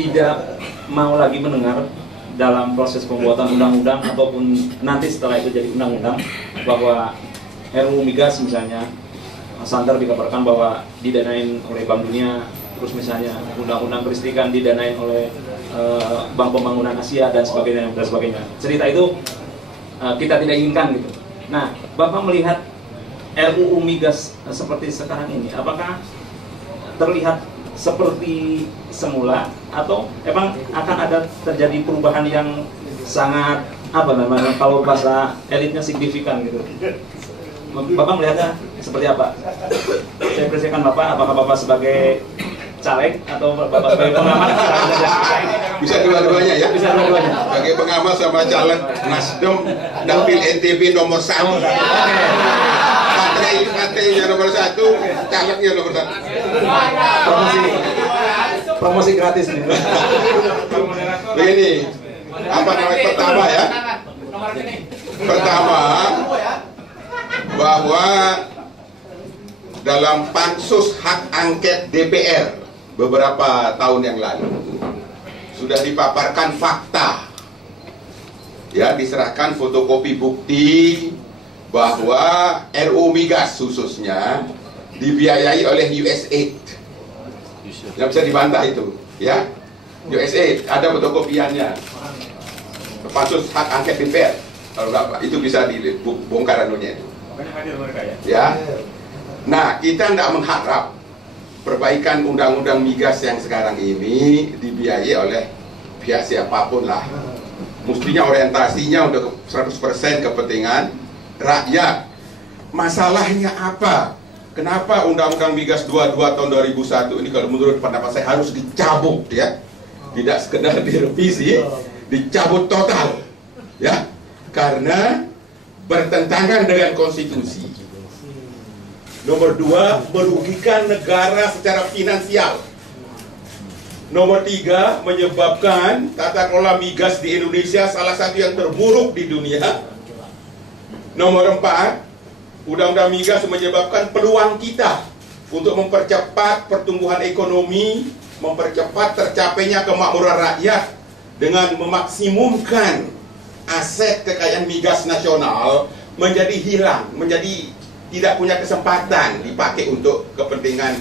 tidak mau lagi mendengar dalam proses pembuatan undang-undang ataupun nanti setelah itu jadi undang-undang bahwa RUU Migas misalnya Santer dikabarkan bahwa didanain oleh Bank Dunia, terus misalnya undang-undang kelistrikan didanain oleh Bank Pembangunan Asia dan sebagainya dan sebagainya. Cerita itu kita tidak inginkan gitu. Nah, Bapak melihat RUU Migas seperti sekarang ini, apakah terlihat seperti semula atau emang akan ada terjadi perubahan yang sangat apa namanya kalau bahasa elitnya signifikan gitu? Bapak melihatnya seperti apa? Saya persilakan Bapak, apakah Bapak sebagai caleg atau Bapak sebagai pengamat? Bisa dua-duanya ya? Bisa dua-duanya. Sebagai pengamat sama caleg Nasdem dapil NTB nomor 1. Baterai nomor 1, calegnya nomor 1. Promosi gratis nih. Begini, apa namanya pertama ya? Pertama, bahwa dalam pansus hak angket DPR beberapa tahun yang lalu sudah dipaparkan fakta, ya, diserahkan fotokopi bukti bahwa RUU Migas khususnya dibiayai oleh USAID. Tidak bisa dibantah itu, ya. USAID ada fotokopiannya. Pansus hak angket DPR, kalau nggak itu bisa dibongkar anunya itu. Ya. Nah, kita tidak mengharap perbaikan undang-undang migas yang sekarang ini dibiayai oleh pihak siapapun lah. Mestinya orientasinya udah 100% kepentingan rakyat. Masalahnya apa? Kenapa undang-undang migas 22 tahun 2001 ini kalau menurut pendapat saya harus dicabut ya. Tidak sekedar direvisi, dicabut total. Ya. Karena bertentangan dengan konstitusi. Nomor 2, merugikan negara secara finansial. Nomor 3, menyebabkan tata kelola migas di Indonesia salah satu yang terburuk di dunia. Nomor 4, undang-undang migas menyebabkan peluang kita untuk mempercepat pertumbuhan ekonomi, mempercepat tercapainya kemakmuran rakyat dengan memaksimumkan aset kekayaan migas nasional menjadi hilang, menjadi tidak punya kesempatan dipakai untuk kepentingan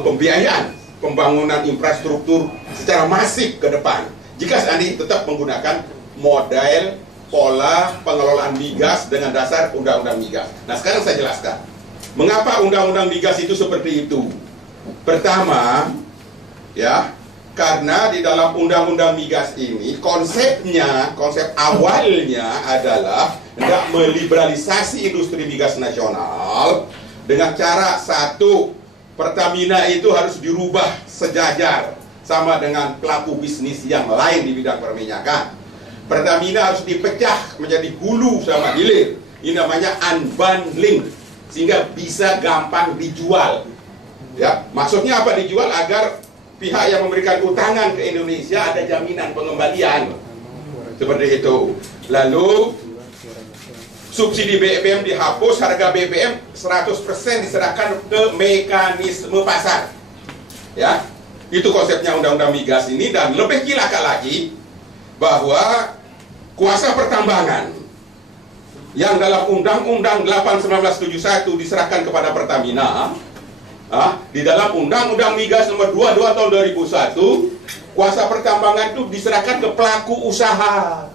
pembiayaan pembangunan infrastruktur secara masif ke depan. Jika seandainya tetap menggunakan model pola pengelolaan migas dengan dasar undang-undang migas. Nah, sekarang saya jelaskan mengapa undang-undang migas itu seperti itu. Pertama, ya, karena di dalam undang-undang migas ini konsep awalnya adalah hendak meliberalisasi industri migas nasional dengan cara satu, Pertamina itu harus dirubah sejajar sama dengan pelaku bisnis yang lain di bidang perminyakan. Pertamina harus dipecah menjadi hulu sama hilir. Ini namanya unbundling sehingga bisa gampang dijual. Ya, maksudnya apa dijual? Agar pihak yang memberikan utangan ke Indonesia ada jaminan pengembalian. Seperti itu. Lalu subsidi BBM dihapus, harga BBM 100% diserahkan ke mekanisme pasar. Ya, itu konsepnya undang-undang migas ini. Dan lebih cilaka lagi bahwa kuasa pertambangan yang dalam undang-undang 8/1971 diserahkan kepada Pertamina, di dalam undang-undang migas nomor 22 tahun 2001, kuasa pertambangan itu diserahkan ke pelaku usaha.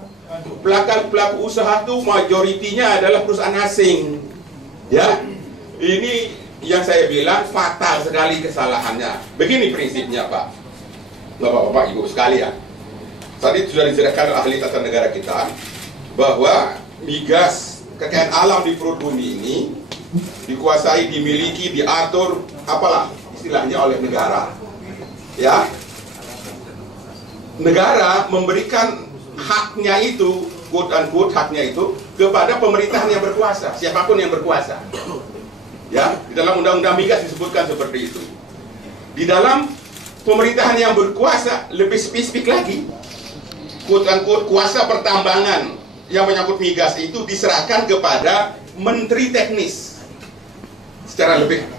Pelaku usaha itu majoritinya adalah perusahaan asing. Ya, ini yang saya bilang fatal sekali kesalahannya. Begini prinsipnya, Pak, Bapak-bapak, Ibu sekalian. Tadi sudah dijelaskan oleh ahli tata negara kita bahwa migas kekayaan alam di perut bumi ini dikuasai, dimiliki, diatur, apalah istilahnya oleh negara. Ya, negara memberikan haknya itu, quote unquote haknya itu kepada pemerintahan yang berkuasa, siapapun yang berkuasa. Ya, di dalam undang-undang migas disebutkan seperti itu. Di dalam pemerintahan yang berkuasa lebih spesifik lagi, quote unquote kuasa pertambangan yang menyangkut migas itu diserahkan kepada menteri teknis. Secara lebih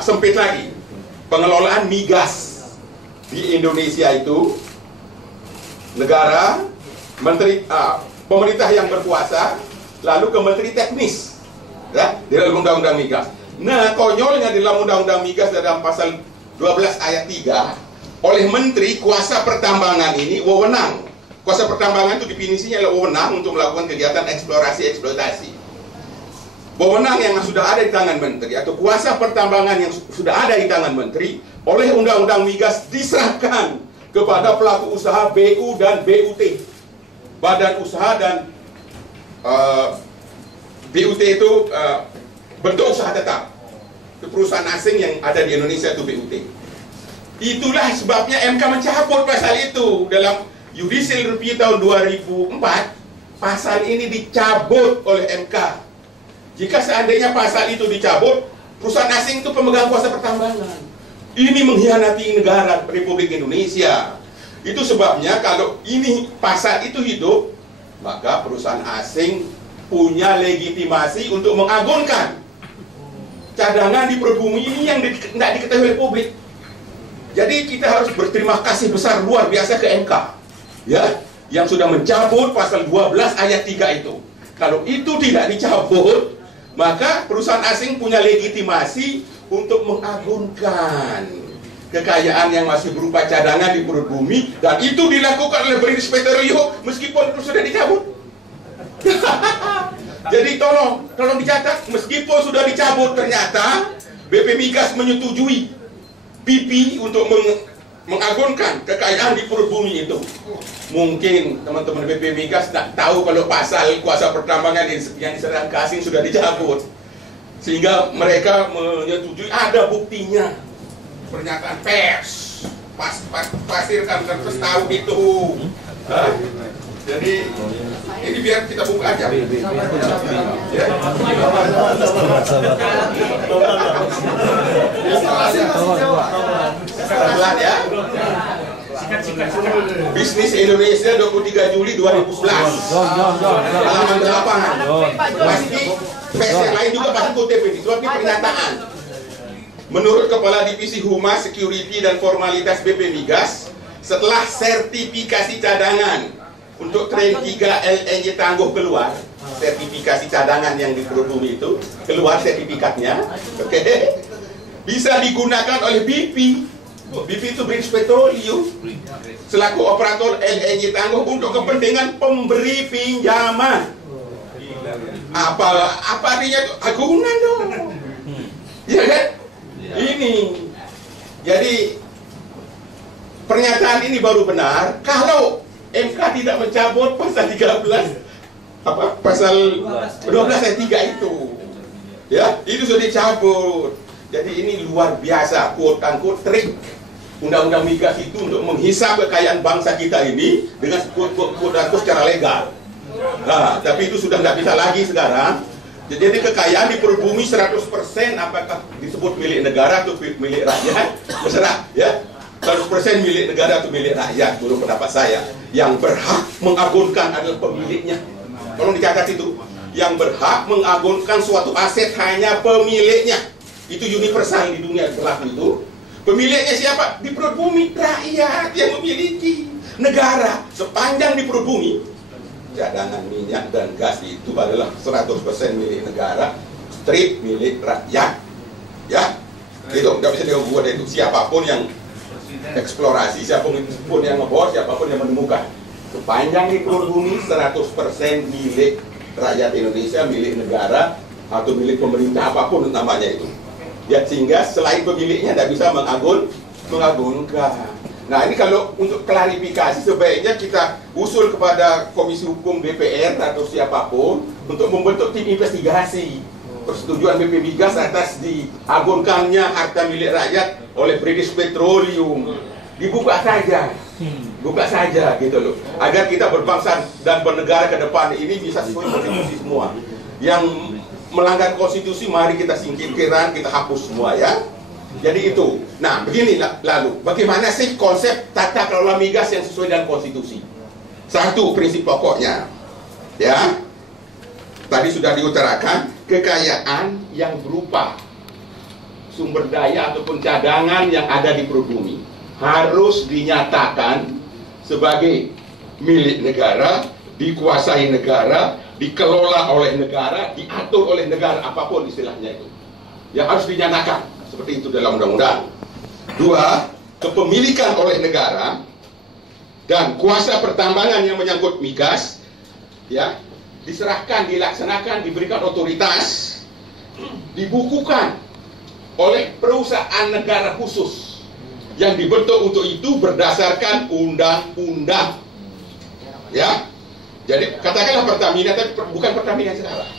sempit lagi, pengelolaan migas. di Indonesia itu negara, menteri, pemerintah yang berkuasa, lalu ke menteri teknis, ya, di dalam undang-undang migas. Nah, konyolnya di dalam undang-undang migas dalam pasal 12 ayat 3, oleh menteri kuasa pertambangan ini wewenang. Kuasa pertambangan itu definisinya adalah wewenang untuk melakukan kegiatan eksplorasi eksploitasi. Wewenang yang sudah ada di tangan menteri atau kuasa pertambangan yang sudah ada di tangan menteri oleh undang-undang migas diserahkan kepada pelaku usaha BU dan BUT, badan usaha dan BUT itu bentuk usaha tetap, perusahaan asing yang ada di Indonesia itu BUT. Itulah sebabnya MK mencabut pasal itu dalam Judicial Review tahun 2004. Pasal ini dicabut oleh MK. Jika seandainya pasal itu dicabut, perusahaan asing itu pemegang kuasa pertambangan. Ini mengkhianati negara Republik Indonesia. Itu sebabnya kalau ini pasal itu hidup, maka perusahaan asing punya legitimasi untuk mengagunkan cadangan di perut bumi ini yang tidak diketahui oleh publik. Jadi kita harus berterima kasih besar luar biasa ke MK, ya, yang sudah mencabut pasal 12 ayat 3 itu. Kalau itu tidak dicabut, maka perusahaan asing punya legitimasi untuk mengagunkan kekayaan yang masih berupa cadangan di perut bumi, dan itu dilakukan oleh British Petroleum meskipun itu sudah dicabut. Jadi tolong dicatat, meskipun sudah dicabut, ternyata BP Migas menyetujui BP untuk mengagunkan kekayaan di perut bumi itu. Mungkin teman-teman BP Migas tak tahu kalau pasal kuasa pertambangan yang diserahkan ke asing sudah dicabut, sehingga mereka menyetujui. Ada buktinya, pernyataan pers, pasirkan terus tahu itu. Jadi ini biar kita buka aja. Ya. Ya. Bisnis Indonesia 23 Juli 2011. Halaman 8. Pasti pers yang lain juga pasti kutip ini. Sebab ini pernyataan. Menurut Kepala Divisi Humas, Security dan Formalitas BP Migas, setelah sertifikasi cadangan untuk train 3 LNG Tangguh keluar, sertifikasi cadangan yang di perut bumi itu keluar sertifikatnya, oke, bisa digunakan oleh BP. BP itu British Petroleum selaku operator LNG Tangguh untuk kepentingan pemberi pinjaman. Apa artinya itu? Agunan dong, ya kan? Ini jadi pernyataan ini baru benar kalau MK tidak mencabut pasal 13 pasal 12 ayat 3 itu. Ya, itu sudah dicabut. Jadi ini luar biasa, quote unquote trik undang-undang migas itu untuk menghisap kekayaan bangsa kita ini dengan quote unquote secara legal. Nah, tapi itu sudah nggak bisa lagi sekarang. Jadi kekayaan di perut bumi 100% apakah disebut milik negara atau milik rakyat, terserah, ya. 100% milik negara atau milik rakyat, menurut pendapat saya. Yang berhak mengagunkan adalah pemiliknya. Tolong dicatat itu. Yang berhak mengagunkan suatu aset hanya pemiliknya. Itu universal di dunia berlaku itu. Pemiliknya siapa? Di perut bumi, rakyat yang memiliki. Negara sepanjang di perut bumi, cadangan minyak dan gas itu adalah 100% milik negara, strip milik rakyat. Ya, itu nggak bisa diganggu itu. Siapapun yang eksplorasi, siapapun yang ngebor, siapapun yang menemukan, sepanjang di perut bumi 100% milik rakyat Indonesia, milik negara atau milik pemerintah apapun namanya itu. Ya, sehingga selain pemiliknya tidak bisa mengagunkan. Nah, ini kalau untuk klarifikasi sebaiknya kita usul kepada Komisi Hukum DPR atau siapapun untuk membentuk tim investigasi persetujuan BP Migas atas diagunkannya harta milik rakyat oleh British Petroleum. Dibuka saja, buka saja gitu loh, agar kita berbangsa dan bernegara ke depan ini bisa sesuai konstitusi semua. Yang melanggar konstitusi mari kita singkirkan, kita hapus semua, ya. Jadi itu. Nah, begini lalu bagaimana sih konsep tata kelola migas yang sesuai dengan konstitusi? Satu prinsip pokoknya, ya, tadi sudah diutarakan, kekayaan yang berupa sumber daya ataupun cadangan yang ada di perut bumi. harus dinyatakan sebagai milik negara, dikuasai negara, dikelola oleh negara, diatur oleh negara, apapun istilahnya itu. Ya harus dinyatakan seperti itu dalam undang-undang. 2, kepemilikan oleh negara dan kuasa pertambangan yang menyangkut migas, ya, diserahkan, dilaksanakan, diberikan otoritas, dibukukan oleh perusahaan negara khusus yang dibentuk untuk itu berdasarkan undang-undang. Ya, jadi katakanlah Pertamina, tapi bukan Pertamina sekarang.